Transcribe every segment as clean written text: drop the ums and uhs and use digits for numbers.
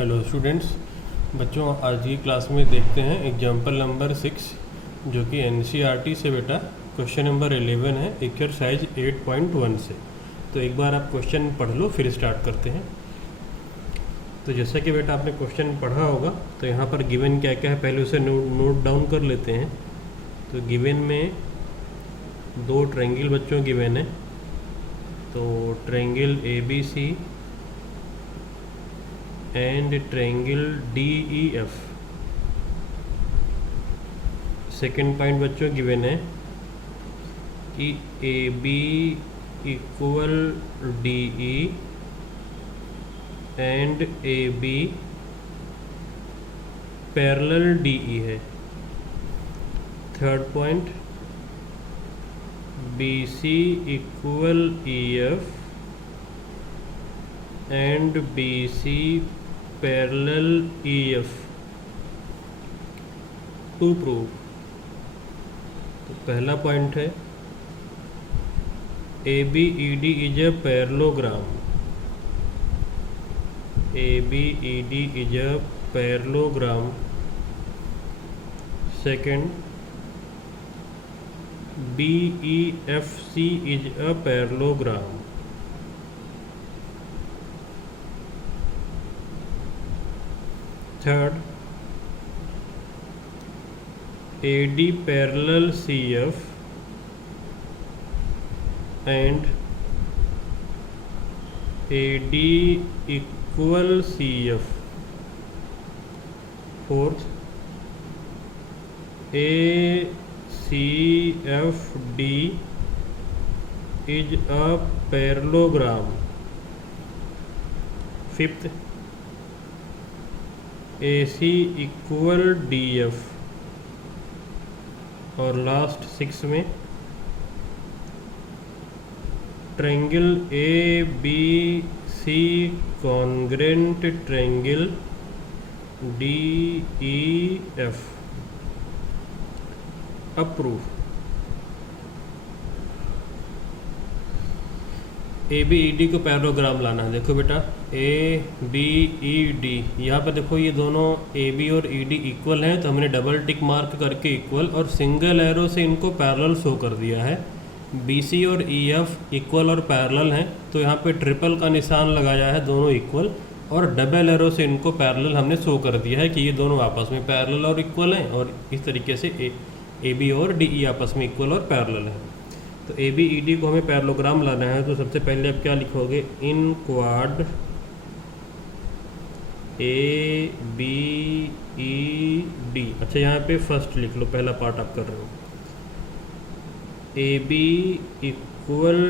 Hello students, बच्चों आज की क्लास में देखते हैं एग्जाम्पल नंबर 6 जो कि एनसीईआरटी से बेटा क्वेश्चन नंबर 11 है एक्सरसाइज 8.1 से। तो एक बार आप क्वेश्चन पढ़ लो फिर स्टार्ट करते हैं। तो जैसा कि बेटा आपने क्वेश्चन पढ़ा होगा तो यहाँ पर गिवन क्या क्या है पहले उसे नोट डाउन कर लेते हैं। तो गिवन में दो ट्रायंगल बच्चों गिवन है, तो triangle ABC and triangle DEF। Second point बच्चों गिवन है कि AB equal DE and AB parallel DE है। Third point BC equal EF and BC parallel EF to prove. तो पहला पॉइंट है ABED is a parallelogram. ABED is a parallelogram. Second BEFC is a parallelogram. Third AD parallel CF and AD equal CF। Fourth ACFD is a parallelogram। Fifth AC equal DF। और last 6 में triangle ABC congruent triangle DEF approve. ABED को parallelogram लाना है। देखो बेटा ABED यहाँ पर देखो ये दोनों AB और ED इक्वल हैं, तो हमने डबल टिक मार्क करके इक्वल और सिंगल एरो से इनको पैरेलल शो कर दिया है। BC और EF इक्वल और पैरेलल हैं, तो यहाँ पे ट्रिपल का निशान लगाया है, दोनों इक्वल, और डबल एरो से इनको पैरेलल हमने शो कर दिया है कि ये दोनों आपस में पैरेलल और इक्वल हैं, और इस तरीके से AB और DE आपस में इक्वल और पैरेलल हैं। तो ABED को हमें पैरेललोग्राम लाना है, तो सबसे पहले आप क्या लिखोगे, इन क्वाड ABED। अच्छा यहाँ पे फर्स्ट लिख लो, पहला पार्ट आप कर रहे हो। AB equal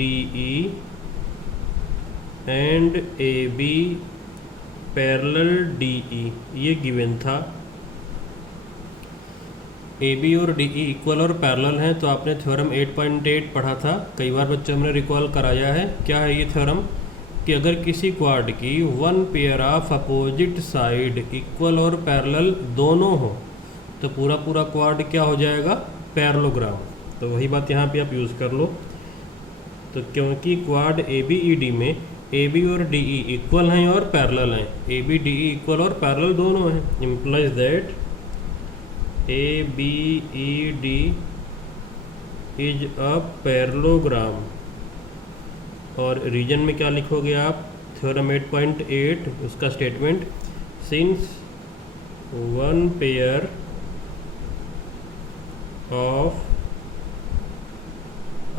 DE and AB parallel DE, ये गिवन था। AB और DE इक्वल और पैरेलल हैं, तो आपने थ्योरम 8.8 पढ़ा था, कई बार बच्चों हमने रिकॉल कराया है। क्या है ये थ्योरम कि अगर किसी क्वाड की one pair of opposite side equal और पैरेलल दोनों हो तो पूरा पूरा क्वाड क्या हो जाएगा, पैरेललोग्राम। तो वही बात यहाँ पे आप यूज़ कर लो। तो क्योंकि क्वाड ABED में AB और DE इक्वल हैं और पैरेलल हैं, ABDE इक्वल और पैरेलल दोनों हैं, implies that ABED is a parallelogram. और रीजन में क्या लिखोगे आप, थ्योरम 8.8 उसका statement, since one pair of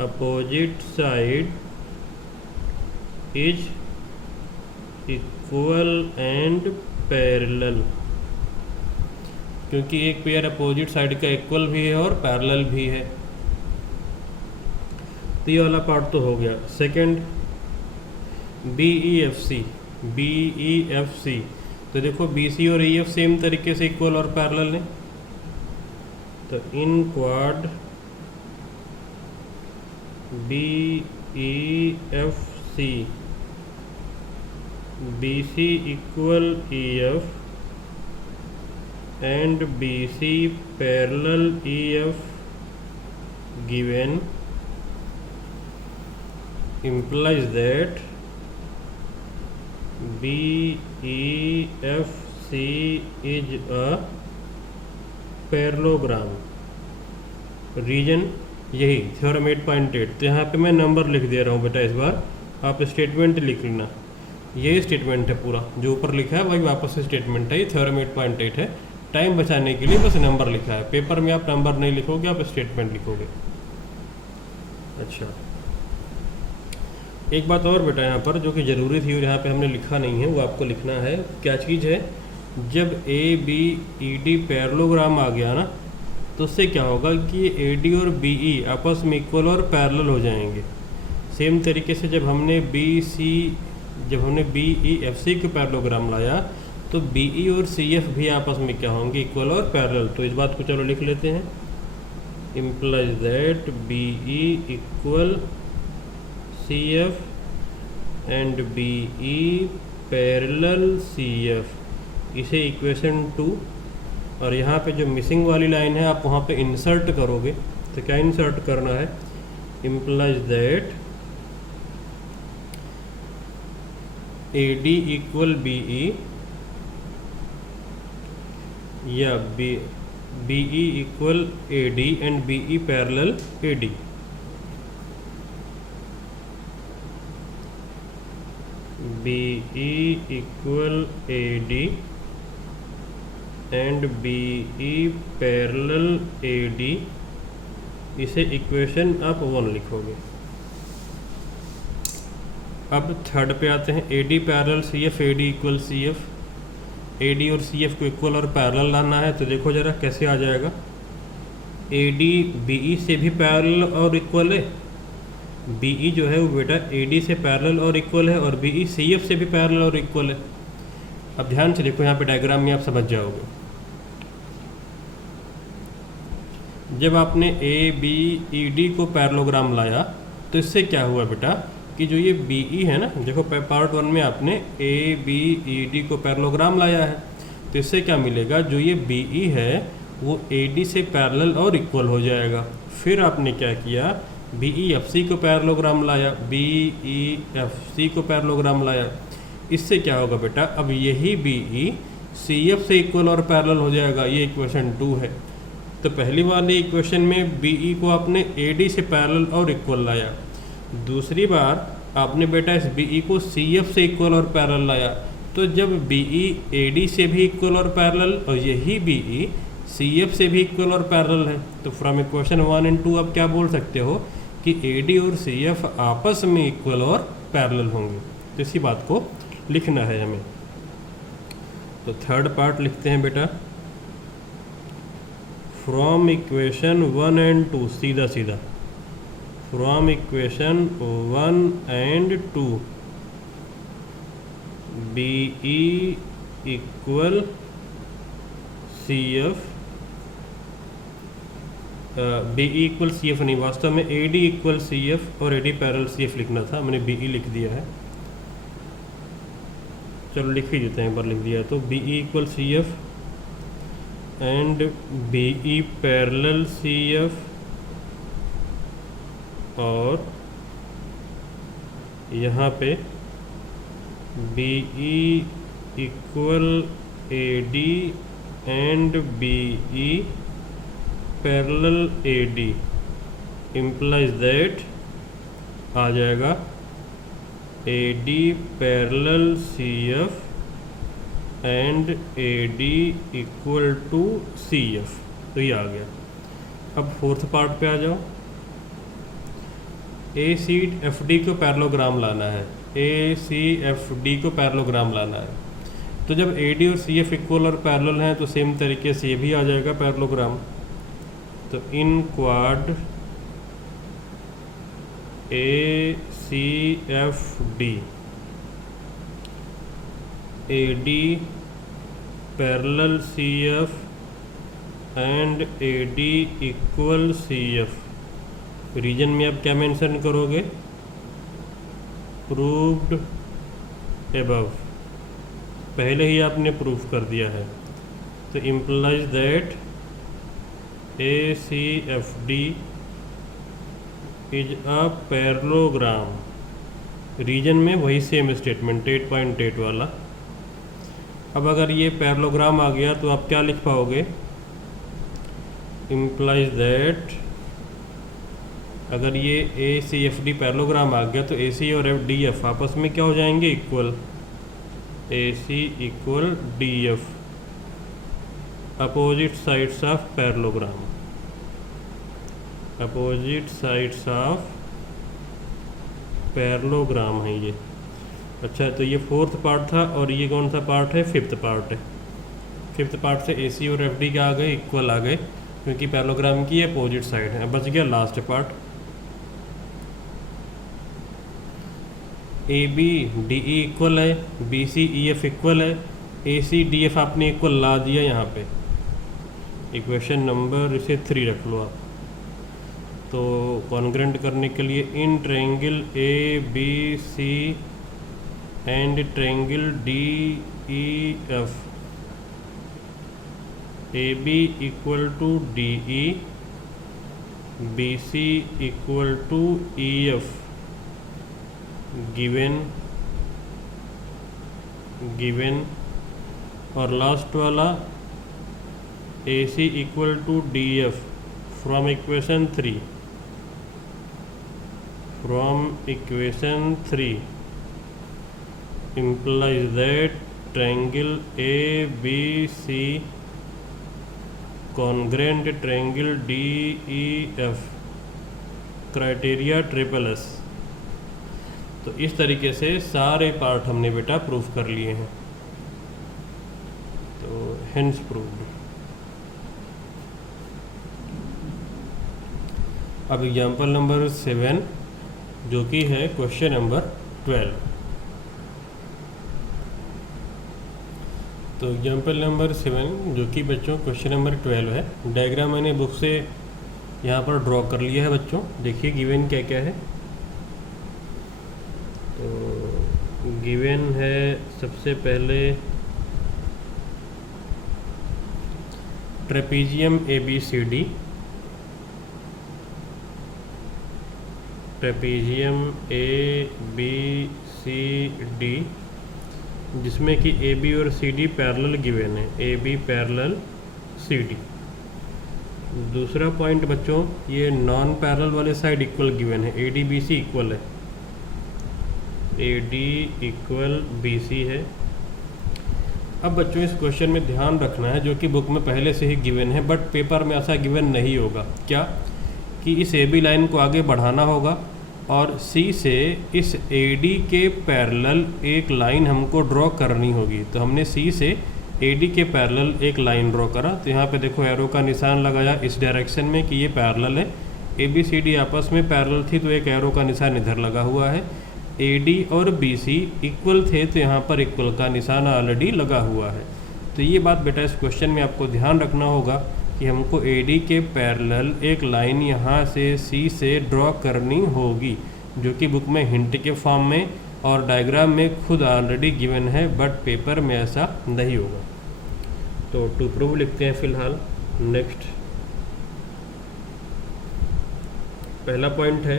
opposite side is equal and parallel. क्योंकि एक पेयर अपोजिट साइड का इक्वल भी है और पैरेलल भी है। तो ये वाला पार्ट तो हो गया। Second BEFC। तो देखो BC और EF सेम तरीके से इक्वल और पैरेलल है, तो in quad BEFC BC equal EF and BC parallel EF given implies that B E F C is a parallelogram. Reason यही थ्योरम 8.8। तो यहाँ पे मैं नंबर लिख दे रहा हूँ बेटा, इस बार आप स्टेटमेंट लिख लेना। यही स्टेटमेंट है पूरा, जो ऊपर लिखा है वही वापस से स्टेटमेंट है। ये थ्योरम 8.8 है। टाइम बचाने के लिए बस नंबर लिखा है, पेपर में आप नंबर नहीं लिखोगे, आप स्टेटमेंट लिखोगे। अच्छा, एक बात और बेटा यहाँ पर जो कि ज़रूरी थी और यहाँ पे हमने लिखा नहीं है, वो आपको लिखना है। क्या चीज़ है? जब A B E D parallelogram आ गया ना, तो उससे क्या होगा कि ए डी और बी ई आपस में इक्वल और पैरेलल हो जाएंगे। सेम तरीके से जब हमने बी ई एफ सी को पैरेललोग्राम लाया, तो बी ई और सी एफ भी आपस में क्या होंगे? इक्वल और पैरेलल। तो इस बात को चलो लिख लेते हैं। Implies that B E equal C F and B E parallel C F. इसे इक्वेशन 2। और यहाँ पे जो मिसिंग वाली लाइन है आप वहाँ पे इंसर्ट करोगे। तो क्या इंसर्ट करना है? Implies that A D equal B E या B E equal A D and B E parallel A D. B E equal A D and B E parallel A D. इसे equation आप 1 लिखोगे। अब third पे आते हैं। A D parallel C F, A D equal C F. A D और C F को equal और पैरेलल लाना है, तो देखो ज़रा कैसे आ जाएगा। ए डी बी ई से भी पैरेलल और इक्वल है। बी ई जो है वो बेटा ए डी से पैरेलल और इक्वल है, और बी ई सी एफ से भी पैरेलल और इक्वल है। अब ध्यान से देखो, यहाँ पे डायग्राम में आप समझ जाओगे। जब आपने ए बी ई डी को पैरेललोग्राम लाया, तो इससे क्या हुआ बेटा कि जो ये बी ई है ना, देखो पार्ट 1 में आपने ए बी ई डी को पैरेललोग्राम लाया है, तो इससे क्या मिलेगा? जो ये बी ई है वो ए डी से पैरेलल और इक्वल हो जाएगा। फिर आपने क्या किया? बी ई एफ सी को पैरेललोग्राम लाया, बी ई एफ सी को पैरेललोग्राम लाया। इससे क्या होगा बेटा? अब यही बी ई सी एफ से इक्वल और पैरेलल हो जाएगा। ये इक्वेशन 2 है। तो पहली वाली इक्वेशन में बी ई को आपने ए डी से पैरेलल और इक्वल लाया। दूसरी बार आपने बेटा इस बी ई को सी एफ से इक्वल और पैरेलल लाया। तो जब बी ई ए डी से भी इक्वल और पैरेलल, और यही बी ई सी एफ से भी इक्वल और पैरेलल है, तो फ्रॉम इक्वेशन 1 and 2 आप क्या बोल सकते हो कि ए डी और सी एफ आपस में इक्वल और पैरेलल होंगे। तो इसी बात को लिखना है हमें। तो थर्ड पार्ट लिखते हैं बेटा, फ्रॉम इक्वेशन 1 and 2। सीधा सीधा from equation 1 and 2 B E equal C F, B E equal C F नहीं, वास्तव में A D equal C F और A D parallel C F लिखना था, मैंने बी ई लिख दिया है। चलो लिख ही देते हैं, एक बार लिख दिया है। तो B E equal C F and B E parallel C F, और यहाँ पे B E equal A D and B E parallel A D. Implies that आ जाएगा A D parallel C F and A D equal to C F. तो ये आ गया। अब fourth part पे आ जाओ। ए सी एफ डी को पैरेललोग्राम लाना है। ए सी एफ डी को पैरेललोग्राम लाना है। तो जब ए डी और सी एफ इक्वल और पैरेलल हैं, तो सेम तरीके से ये भी आ जाएगा पैरेललोग्राम। तो in quad A C F D, A D parallel C F and A D equal C F. Reason में आप क्या मेंशन करोगे? प्रूव्ड एबव, पहले ही आपने प्रूफ कर दिया है। तो implies that A C F D is a parallelogram reason में वही सेम स्टेटमेंट 8.8 वाला। अब अगर ये पैरेललोग्राम आ गया तो आप क्या लिख पाओगे, इम्प्लाइज दैट, अगर ये ए सी एफ डी पैरेललोग्राम आ गया तो ए सी और एफ डी एफ आपस में क्या हो जाएंगे, equal, A C equal D F, opposite sides of parallelogram, opposite sides of parallelogram है ये। अच्छा, तो ये फोर्थ पार्ट था और ये कौन सा पार्ट है, फिफ्थ पार्ट है। फिफ्थ पार्ट से ए सी और एफ डी क्या आ गए, इक्वल आ गए, क्योंकि पैरेललोग्राम की अपोजिट साइड है। बच गया last part, A B D E equal है, B C E F equal है, ए सी डी एफ आपने इक्वल ला दिया यहाँ पे, इक्वेशन नंबर इसे 3 रख लो आप। तो कॉन्ग्रेंट करने के लिए in triangle A B C and triangle D E F, A B equal to D E, B C equal to E F, given और लास्ट वाला A C equal to D F from equation 3, from equation 3 implies that triangle ABC congruent triangle DEF criteria triple S. तो इस तरीके से सारे part हमने बेटा proof कर लिए हैं, तो हेंस प्रूव्ड। अब एग्जाम्पल नंबर 7 जो कि है क्वेश्चन नंबर 12। तो एग्जाम्पल नंबर 7 जो कि बच्चों क्वेश्चन नंबर 12 है, डायग्राम मैंने बुक से यहाँ पर ड्रॉ कर लिया है बच्चों। देखिए गिवन क्या क्या है। तो गिवन है सबसे पहले ट्रेपीजियम ABCD, ट्रेपीजियम ABCD जिसमें कि AB और CD पैरेलल गिवन है, AB पैरेलल CD। दूसरा पॉइंट बच्चों, ये नॉन पैरेलल वाले साइड इक्वल गिवन है, ADBC इक्वल है, AD इक्वल BC है। अब बच्चों इस क्वेश्चन में ध्यान रखना है, जो कि बुक में पहले से ही गिवन है बट पेपर में ऐसा गिवन नहीं होगा, क्या कि इस AB लाइन को आगे बढ़ाना होगा और C से इस AD के पैरेलल एक लाइन हमको ड्रॉ करनी होगी। तो हमने C से AD के पैरेलल एक लाइन ड्रॉ करा, तो यहाँ पे देखो एरो का निशान लगाया इस डायरेक्शन में कि ये पैरेलल है। ABCD आपस में पैरेलल थी तो एक एरो का निशान इधर लगा हुआ है। AD और BC इक्वल थे तो यहाँ पर इक्वल का निशान ऑलरेडी लगा हुआ है। तो ये बात बेटा इस क्वेश्चन में आपको ध्यान रखना होगा कि हमको AD के पैरेलल एक लाइन यहाँ से C से ड्रॉ करनी होगी, जो कि बुक में हिंट के फॉर्म में और डायग्राम में खुद ऑलरेडी गिवन है बट पेपर में ऐसा नहीं होगा। तो टू प्रूव लिखते हैं फिलहाल। नेक्स्ट पहला पॉइंट है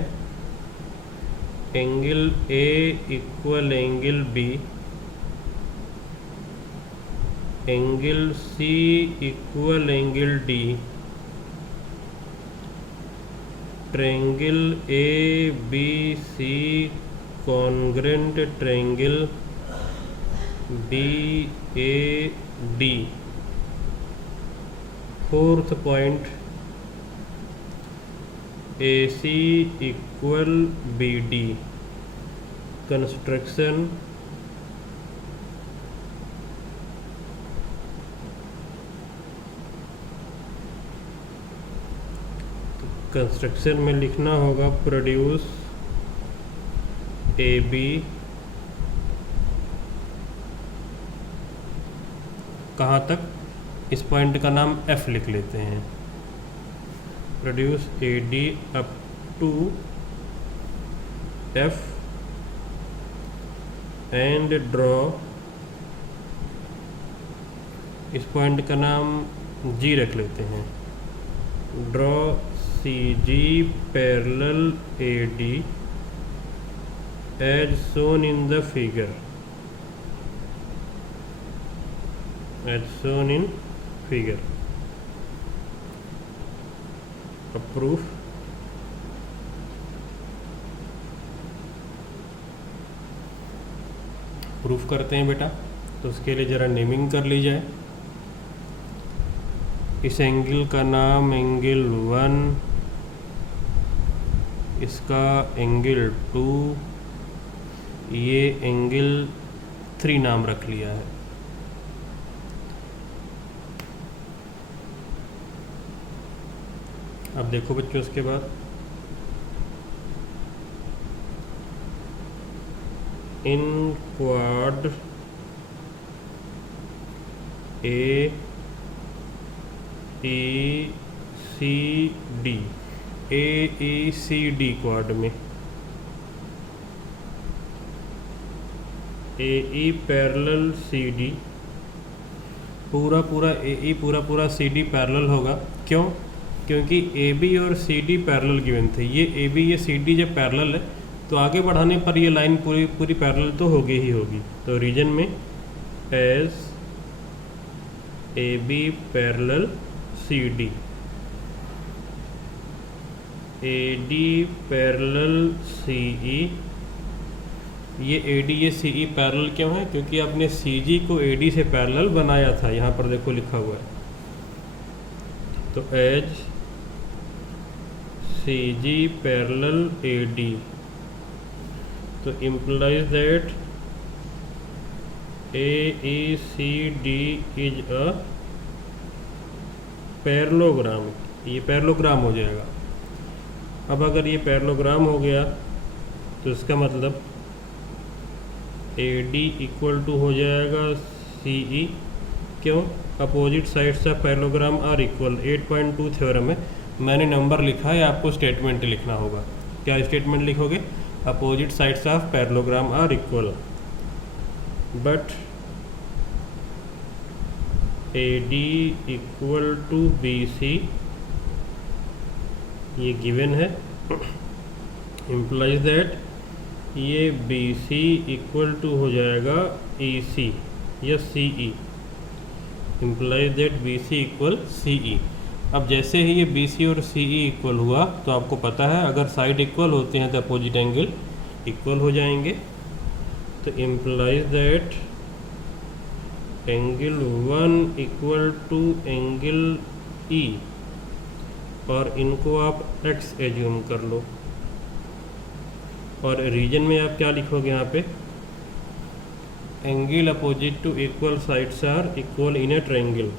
angle A equal angle B, angle C equal angle D, triangle ABC congruent triangle BAD। Fourth point AC equal BD, construction construction में लिखना होगा प्रोड्यूस AB कहाँ तक, इस पॉइंट का नाम F लिख लेते हैं, produce AD up to F and draw, इस पॉइंट का नाम G रख लेते हैं, draw CG parallel AD as shown in the figure, as shown in figure. अब प्रूफ, प्रूफ करते हैं बेटा। तो उसके लिए ज़रा नेमिंग कर ली जाए। इस एंगल का नाम एंगल 1, इसका एंगल 2, ये एंगल 3 नाम रख लिया है। अब देखो बच्चों, उसके बाद इन क्वाड ए ई सी डी, AECD क्वाड में AE पैरेलल CD, पूरा पूरा CD पैरेलल होगा। क्यों? क्योंकि AB और CD पैरेलल गिवन थे। ये AB ये CD जब पैरेलल है तो आगे बढ़ाने पर ये लाइन पूरी पैरेलल तो होगी ही होगी। तो रीजन में as AB parallel CD, AD parallel CE, ये AD ये CE पैरेलल क्यों है? क्योंकि आपने CG को AD से पैरेलल बनाया था, यहाँ पर देखो लिखा हुआ है। तो एज CG पैरेलल AD, तो implies that AECD is a parallelogram. ये पैरेललोग्राम हो जाएगा। अब अगर ये पैरेललोग्राम हो गया तो इसका मतलब AD इक्वल टू हो जाएगा CE। क्यों? Opposite sides of parallelogram are equal. 8.2 theorem है, मैंने नंबर लिखा है, आपको स्टेटमेंट लिखना होगा। क्या स्टेटमेंट लिखोगे? Opposite sides of parallelogram are equal, but AD equal to BC, ये गिवन है। इम्प्लाइज दैट ये BC इक्वल टू हो जाएगा EC या CE। Implies that BC equal CE। अब जैसे ही ये BC और CE इक्वल हुआ तो आपको पता है अगर साइड इक्वल होते हैं तो अपोजिट एंगल इक्वल हो जाएंगे। तो implies that angle 1 equal to angle E, और इनको आप x एज्यूम कर लो। और रीजन में आप क्या लिखोगे यहाँ पे? Angle opposite to equal sides are equal in a triangle.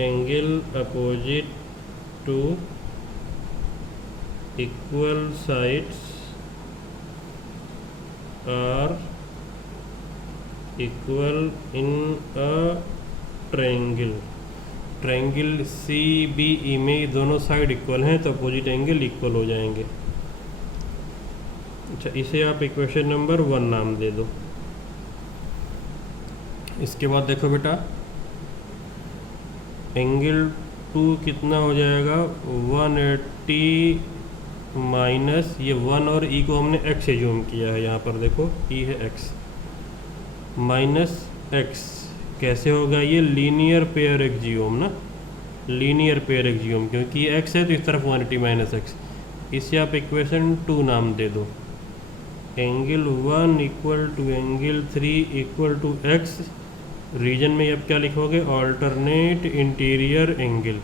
Angle opposite to equal sides are equal in a triangle. Triangle CBE में दोनों साइड इक्वल हैं तो अपोजिट एंगल इक्वल हो जाएंगे। अच्छा, इसे आप इक्वेशन नंबर 1 नाम दे दो। इसके बाद देखो बेटा, एंगल 2 कितना हो जाएगा? 180 माइनस ये 1 और E को हमने x एज्यूम किया है। यहाँ पर देखो E है x माइनस x। कैसे होगा ये? लीनियर पेयर एक्जियोम ना, लीनियर पेयर एक्जियोम, क्योंकि ये x है तो इस तरफ 180 माइनस x। इसे आप इक्वेशन 2 नाम दे दो। Angle 1 equal to angle 3 equal to x। Reason में अब क्या लिखोगे? Alternate interior angle.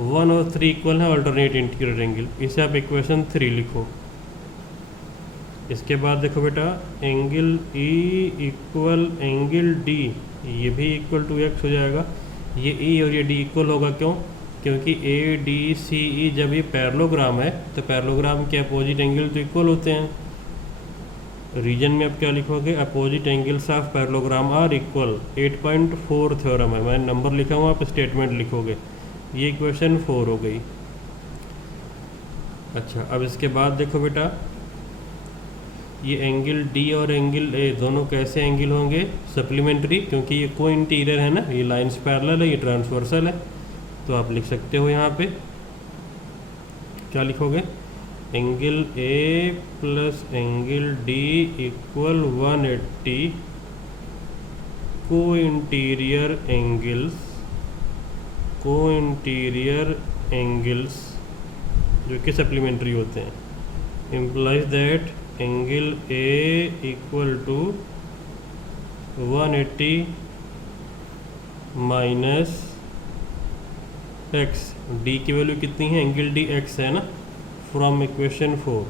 1 और 3 इक्वल है, ऑल्टरनेट इंटीरियर एंगल। इसे आप इक्वेशन 3 लिखो। इसके बाद देखो बेटा, angle E equal angle D, ये भी इक्वल टू x हो जाएगा। ये E और ये D इक्वल होगा। क्यों? क्योंकि ADCE जब ये पैरेललोग्राम है तो पैरेललोग्राम के अपोजिट एंगल तो इक्वल होते हैं। रीजन में अब क्या लिखोगे? Opposite angles of parallelogram are equal. 8.4 theorem है, मैंने नंबर लिखा हूँ, आप स्टेटमेंट लिखोगे। ये इक्वेशन 4 हो गई। अच्छा, अब इसके बाद देखो बेटा, ये एंगल D और एंगल A दोनों कैसे एंगल होंगे? सप्लीमेंट्री, क्योंकि ये को इंटीरियर है ना, ये लाइंस पैरेलल है, ये ट्रांसवर्सल है। तो आप लिख सकते हो यहाँ पे क्या लिखोगे? Angle A plus angle D equal 180 को इंटीरियर एंगल्स जो कि सप्लीमेंट्री होते हैं, implies that angle A equal to 180 minus x, D की वैल्यू कितनी है, एंगल डी एक्स है ना, फ्रॉम इक्वेशन 4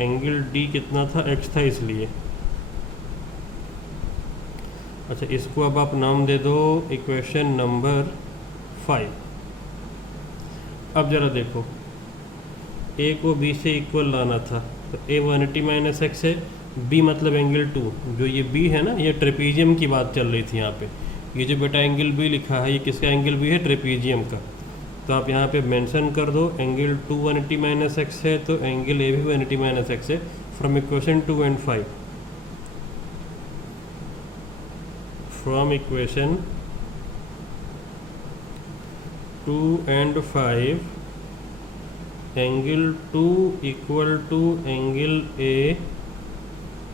एंगल डी कितना था, एक्स था इसलिए। अच्छा, इसको अब आप नाम दे दो इक्वेशन नंबर 5। अब ज़रा देखो, ए को बी से इक्वल लाना था, तो ए 180 माइनस एक्स है, बी मतलब एंगल 2, जो ये बी है ना, ये ट्रेपीजियम की बात चल रही थी यहाँ पे। ये जो बेटा एंगल बी लिखा है, ये किसका एंगल बी है, ट्रेपीजियम का। तो आप यहाँ पे मेंशन कर दो एंगल 2 180 माइनस एक्स है, तो एंगल ए भी 180 माइनस एक्स है, from equation 2 and 5। From equation 2 and 5 angle 2 equal to angle A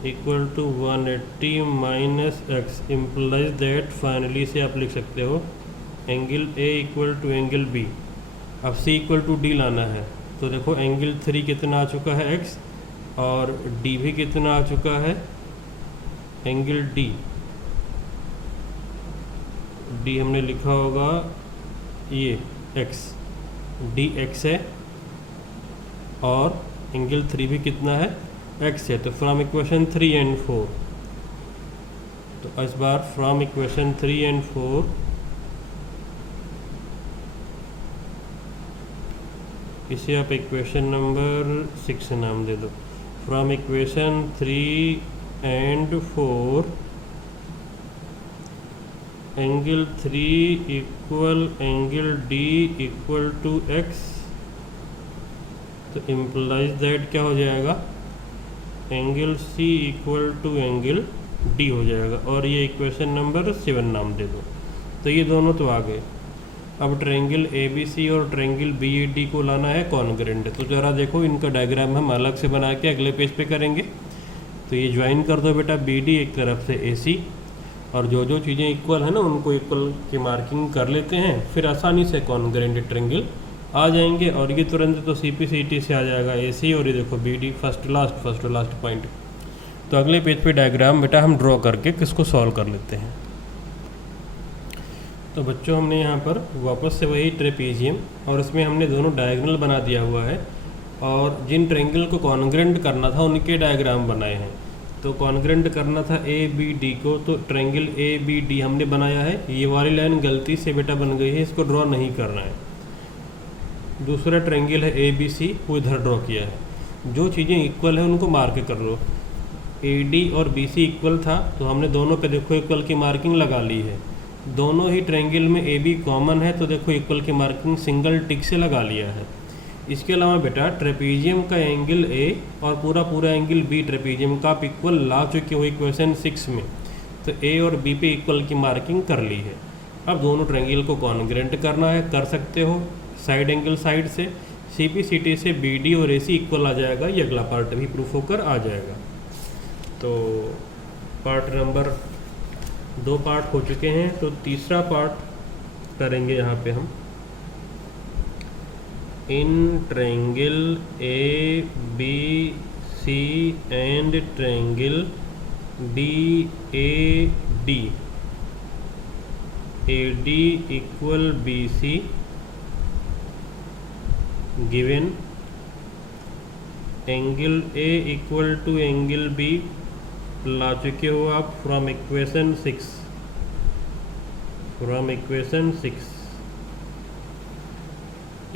equal to 180 minus x, implies that, finally से आप लिख सकते हो angle A equal to angle B. अब सी इक्वल टू डी लाना है, तो देखो एंगल 3 कितना आ चुका है, एक्स, और डी भी कितना आ चुका है, एंगल डी हमने लिखा होगा ये एक्स, डी एक्स है, और एंगल 3 भी कितना है, एक्स है। तो फ्रॉम इक्वेशन 3 and 4, तो इस बार फ्रॉम इक्वेशन 3 and 4 इसे आप इक्वेशन नंबर 6 नाम दे दो। From equation 3 and 4 angle 3 equal angle D equal to x, तो इम्प्लाइज दैट क्या हो जाएगा, angle C equal to angle D हो जाएगा, और ये इक्वेशन नंबर 7 नाम दे दो। तो ये दोनों तो आ गए। अब ट्रायंगल ए बी सी और ट्रायंगल बी ए डी को लाना है कॉन्ग्रेंट। तो ज़रा देखो, इनका डायग्राम हम अलग से बना के अगले पेज पे करेंगे। तो ये ज्वाइन कर दो बेटा, बी डी एक तरफ से ए सी, और जो जो चीज़ें इक्वल है ना उनको इक्वल की मार्किंग कर लेते हैं, फिर आसानी से कॉन्ग्रेंट ट्रायंगल आ जाएंगे। और ये तुरंत तो सी पी सी टी से आ जाएगा ए सी, और ये देखो B D first to last point. तो अगले पेज पे डायग्राम बेटा हम ड्रॉ करके किसको सॉल्व कर लेते हैं। तो बच्चों, हमने यहाँ पर वापस से वही ट्रेपीजियम, और इसमें हमने दोनों डायगोनल बना दिया हुआ है, और जिन ट्रायंगल को कॉन्ग्रेंट करना था उनके डायग्राम बनाए हैं। तो कॉन्ग्रेंट करना था ए बी डी को, तो ट्रायंगल ए बी डी हमने बनाया है। ये वाली लाइन गलती से बेटा बन गई है, इसको ड्रॉ नहीं करना है। दूसरा ट्रायंगल है ए बी सी, वो इधर ड्रॉ किया है। जो चीज़ें इक्वल है उनको मार्क कर लो। ए डी और बी सी इक्वल था, तो हमने दोनों पे देखो इक्वल की मार्किंग लगा ली है। दोनों ही ट्रायंगल में ए बी कॉमन है, तो देखो इक्वल की मार्किंग सिंगल टिक से लगा लिया है। इसके अलावा बेटा ट्रेपीजियम का एंगल ए और पूरा एंगल बी ट्रेपीजियम का आप इक्वल ला चुके हो इक्वेशन 6 में, तो ए और बी पे इक्वल की मार्किंग कर ली है। अब दोनों ट्रायंगल को कॉन्ग्रेंट करना है, कर सकते हो साइड एंगल साइड से, सी पी सी टी से बी डी और ए सी इक्वल आ जाएगा। ये अगला पार्ट भी प्रूफ होकर आ जाएगा। तो पार्ट नंबर 2 पार्ट हो चुके हैं, तो तीसरा पार्ट करेंगे यहाँ पे हम। In triangle A B C and triangle D A D, A D equal B C given angle A equal to angle B ला चुके हो आप फ्रॉम इक्वेशन 6।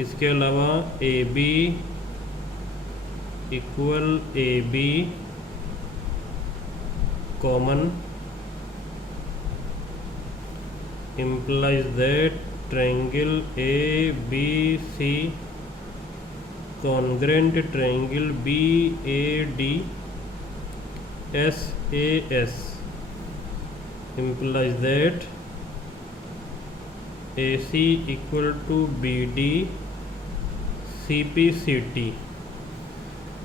इसके अलावा A B equal A B common implies that triangle A B C congruent triangle B A D S A S implies that AC equal to BD CPCT,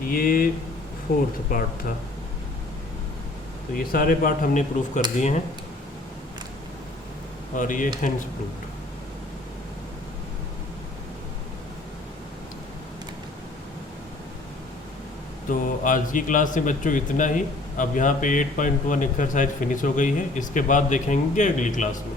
ये fourth part था। तो ये सारे part हमने proof कर दिए हैं और ये हेंस प्रूफ। तो आज की क्लास से बच्चों इतना ही। अब यहाँ पे 8.1 एक्सरसाइज फिनिश हो गई है, इसके बाद देखेंगे अगली क्लास में।